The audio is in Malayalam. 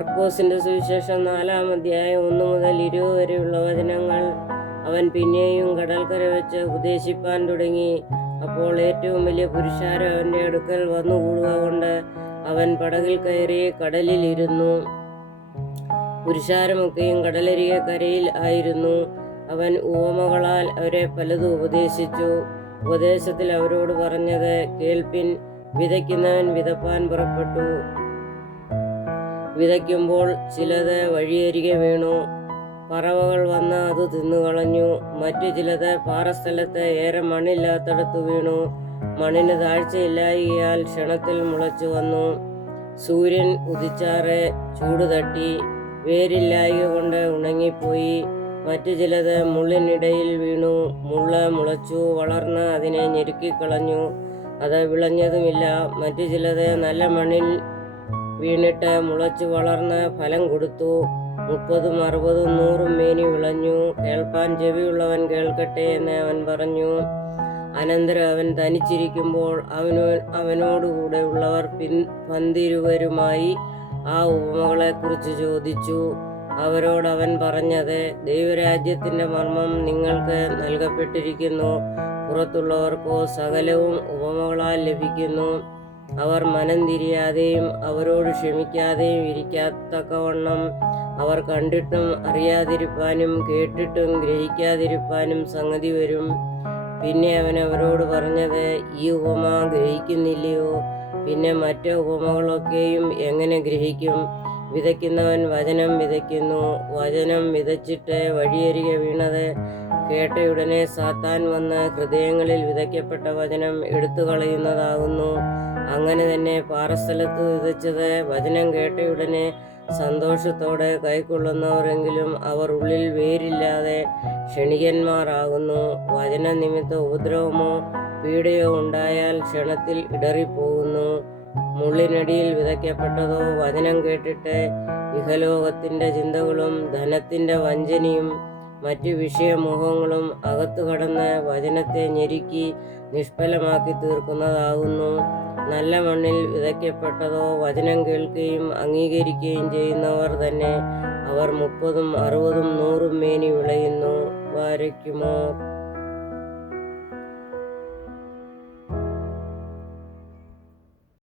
മർക്കോസിന്റെ സുവിശേഷം 4-ാം അധ്യായം 1 മുതൽ 20 വരെയുള്ള വചനങ്ങൾ. അവൻ പിന്നെയും കടൽക്കര വെച്ച് ഉപദേശിപ്പാൻ തുടങ്ങി. അപ്പോൾ ഏറ്റവും വലിയ പുരുഷാരം അവന്റെ അടുക്കൽ വന്നുകൂടുക കൊണ്ട് അവൻ പടകിൽ കയറി കടലിൽ ഇരുന്നു. പുരുഷാരമൊക്കെയും കടലരികെ കരയിൽ ആയിരുന്നു. അവൻ ഉപമകളാൽ അവരെ പലതും ഉപദേശിച്ചു. ഉപദേശത്തിൽ അവരോട് പറഞ്ഞത് കേൾപ്പിൻ. വിതയ്ക്കുന്നവൻ വിതപ്പാൻ പുറപ്പെട്ടു. വിതയ്ക്കുമ്പോൾ ചിലത് വഴിയരികെ വീണു. പറവകൾ വന്ന് അത് തിന്നുകളഞ്ഞു. മറ്റു ചിലത് പാറസ്ഥലത്ത് ഏറെ മണ്ണില്ലാത്തടത്തു വീണു. മണ്ണിന് താഴ്ചയില്ലായികയാൽ ക്ഷണത്തിൽ മുളച്ചു വന്നു. സൂര്യൻ ഉദിച്ചാറെ ചൂട് തട്ടി, വേരില്ലായ്ക കൊണ്ട് ഉണങ്ങിപ്പോയി. മറ്റു ചിലത് മുള്ളിനിടയിൽ വീണു. മുള്ള് മുളച്ചു വളർന്ന് അതിനെ ഞെരുക്കിക്കളഞ്ഞു. അത് വിളഞ്ഞതുമില്ല. മറ്റു ചിലത് നല്ല മണ്ണിൽ വീണിട്ട് മുളച്ചു വളർന്ന് ഫലം കൊടുത്തു. 30, 60, 100 മേനി വിളഞ്ഞു. കേൾപ്പാൻ ചെവിയുള്ളവൻ കേൾക്കട്ടെ എന്ന് അവൻ പറഞ്ഞു. അനന്തരം അവൻ തനിച്ചിരിക്കുമ്പോൾ അവനോടുകൂടെ ഉള്ളവർ പന്തിരുവരുമായി ആ ഉപമകളെക്കുറിച്ച് ചോദിച്ചു. അവരോടവൻ പറഞ്ഞത്, ദൈവരാജ്യത്തിന്റെ മർമ്മം നിങ്ങൾക്ക് നൽകപ്പെട്ടിരിക്കുന്നു. പുറത്തുള്ളവർക്കോ സകലവും ഉപമകളാൽ ലഭിക്കുന്നു. അവർ മനം തിരിയാതെയും അവരോട് ക്ഷമിക്കാതെയും ഇരിക്കത്തക്കവണ്ണം അവർ കണ്ടിട്ടും അറിയാതിരിപ്പാനും കേട്ടിട്ടും ഗ്രഹിക്കാതിരിപ്പാനും സംഗതി വരും. പിന്നെ അവൻ അവരോട് പറഞ്ഞത്, ഈ ഉപമ ഗ്രഹിക്കുന്നില്ലയോ? പിന്നെ മറ്റ് ഉപമകളൊക്കെയും എങ്ങനെ ഗ്രഹിക്കും? വിതയ്ക്കുന്നവൻ വചനം വിതയ്ക്കുന്നു. വചനം വിതച്ചിട്ട് വഴിയരികെ വീണത് കേട്ടയുടനെ സാത്താൻ വന്ന് ഹൃദയങ്ങളിൽ വിതയ്ക്കപ്പെട്ട വചനം എടുത്തു കളയുന്നതാകുന്നു. അങ്ങനെ തന്നെ പാറസ്ഥലത്ത് വിതച്ചത് വചനം കേട്ടയുടനെ സന്തോഷത്തോടെ കൈക്കൊള്ളുന്നവരെങ്കിലും അവർ ഉള്ളിൽ വേരില്ലാതെ ക്ഷണികന്മാരാകുന്നു. വചന നിമിത്തം ഉപദ്രവമോ പീഡയോ ഉണ്ടായാൽ ക്ഷണത്തിൽ ഇടറിപ്പോകുന്നു. മുള്ളിനടിയിൽ വിതയ്ക്കപ്പെട്ടതോ വചനം കേട്ടിട്ട് ഇഹലോകത്തിന്റെ ചിന്തകളും ധനത്തിന്റെ വഞ്ചനയും മറ്റു വിഷയമോഹങ്ങളും അകത്തു കടന്ന് വചനത്തെ ഞെരുക്കി നിഷ്ഫലമാക്കി തീർക്കുന്നതാകുന്നു. നല്ല മണ്ണിൽ വിതയ്ക്കപ്പെട്ടതോ വചനം കേൾക്കുകയും അംഗീകരിക്കുകയും ചെയ്യുന്നവർ തന്നെ. അവർ 30, 60, 100 മേനി വിളയുന്നു. വരയ്ക്കുമോ.